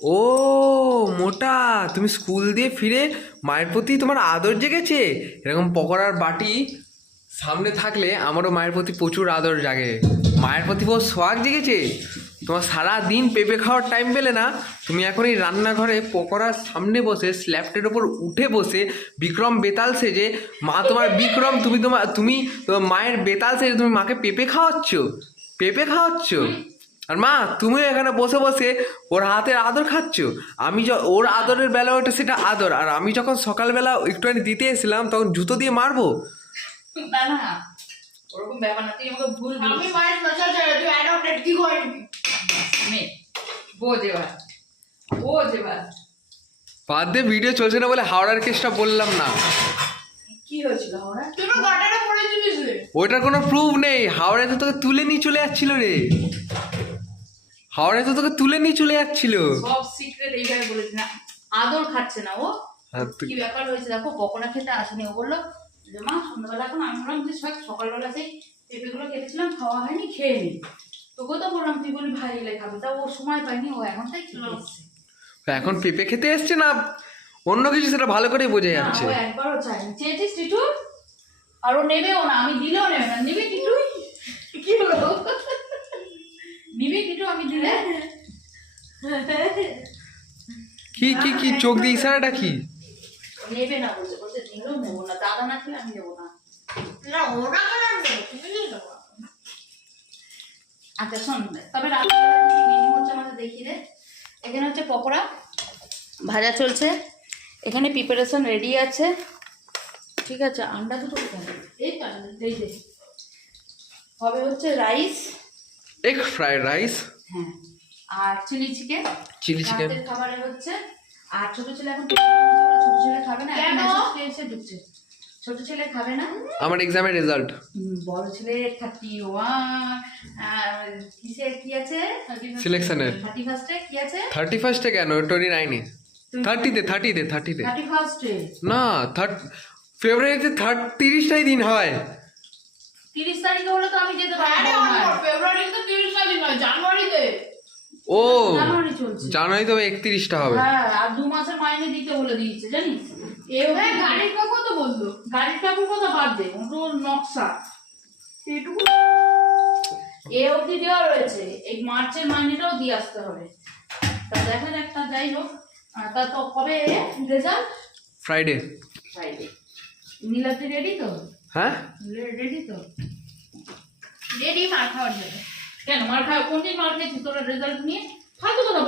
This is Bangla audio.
ও মোটা, তুমি স্কুল দিয়ে ফিরে মায়ের প্রতি তোমার আদর জেগেছে। এরকম পকোড়ার বাটি সামনে থাকলে আমারও মায়ের প্রতি প্রচুর আদর জাগে। মায়ের প্রতি বহু সোয়াগ জেগেছে। তোমার সারা দিন পেঁপে খাওয়ার টাইম পেলে না, তুমি এখন এই রান্নাঘরে পকোড়ার সামনে বসে স্ল্যাপটের ওপর উঠে বসে বিক্রম বেতাল সেজে, মা তোমার বিক্রম, তুমি তোমার মায়ের বেতাল সেজে তুমি মাকে পেঁপে খাওয়াচ্ছ। আর মা তুমিও এখানে বসে বসে ওর হাতের আদর খাচ্ছ। ওর আদরের বেলা ওটা, সেটা আদর। আর আমি যখন সকালবেলা একটুখানি দিতে এসেছিলাম তখন জুতো দিয়ে মারবো। না না, ওরকম ব্যাপার না, তুই আমাকে ভুল বলছিস। আমি মায়ের স্পেশাল চাই, তুই অ্যাডপ্টেড কি করবি? বোঝ এবার বাদ দিয়ে, ভিডিও চলছে না বলে হাওড়ার কেসটা বললাম না। কি হয়েছিল ওরা? তুই তো গাটারে পড়েছিলিস রে। ওইটার কোনো প্রুফ নেই। হাওড়ায় তো তোকে তুলে নিয়ে চলে যাচ্ছিল রে। হাওড়ায় তো তোকে তুলে নিয়ে চলে যাচ্ছিল। সব সিক্রেট এইভাবে বলেছি না। আদর খাচ্ছে না ও। হ্যাঁ, কি ব্যাপার হয়েছে দেখো, পকোড়া খেতে আসেনি। ও বললো যে মা সন্ধ্যাবেলা এখন আমি বললাম যে সকালবেলা সেই পেঁপেগুলো কেটেছিলাম, খাওয়া হয়নি, খেয়ে নি। তোকে তো বললাম, তুই বলি ভাই এলে খাবে, তা ও সময় পায়নি, ও এখন তাই চলে এসছে। এখন পেঁপে খেতে এসছে না অন্য কিছু, সেটা ভালো করে বোঝা যাচ্ছে। ও একবারও চায়নি। চেয়েছিস টিটু? আর ও নেবেও না, আমি দিলেও নেবে না। নিবি টিটু? কি হলো? নিবি টিটু আমি দিলে? কি চোখ দিয়ে ইশারাটা কি? নেবে না, বলছে বলছে দিলেও নেবো না, দাদা না খেলে আমি নেবো না। না ওরা খারাপ নেই, তুমি নিয়ে যাবো। আচ্ছা শোন, তবে রাত্রিবেলা মেনু হচ্ছে আমাদের দেখিয়ে দে। এখানে হচ্ছে পকোড়া ভাজা চলছে, এখানে প্রিপারেশন রেডি আছে, ঠিক আছে। আন্ডা দুটো কোথায়? এই তো এই যে হবে হচ্ছে রাইস, এগ ফ্রাইড রাইস, হ্যাঁ, আর চিলি চিকেন। রাতের খাবারে হচ্ছে। আর ছোট ছেলে এখন ছোট ছেলে খাবে না, এখন মেসেজ এসে ঢুকছে। ছোট ছেলে খাবে না। আমার এক্সামের রেজাল্ট। বড় ছেলে 31, কিসে কি আছে? সিলেকশনের 31 কি আছে? 31 কেন, 29-এ, 30-তে 31 না, ফেব্রুয়ারিতে 30টাই দিন হয়। 30 তারিখে হলে তো আমি যেতে পারবো আরে না। ফেব্রুয়ারিতে তো 30 তারিখ নয়, জানুয়ারিতে। ও জানুয়ারি চলছে। জানুয়ারি তবে 31টা হবে। হ্যাঁ, আর 2 মাসের মাইনে দিতে বলে দিয়েছে জানিস। হ্যাঁ, গাড়ির কাকু তো বললো। গাড়ির কাকুর কথা বাদ দে, ওর নকশা এইটুকু এ অবধি দেওয়া রয়েছে, এই মার্চের মাইনেটাও দিয়ে আসতে হবে। তা দেখা যাক, তা যাই হোক। তা তো কবে রেজাল্ট? ফ্রাইডে। নীলাদ্রি রেডি তো? হ্যাঁ রেডি তো? রেডি মার খাওয়ার জন্য। কেন মার খাওয়া? কোন দিন মার খেয়েছিস তোরা রেজাল্ট নিয়ে? ফালতু কথা বলি।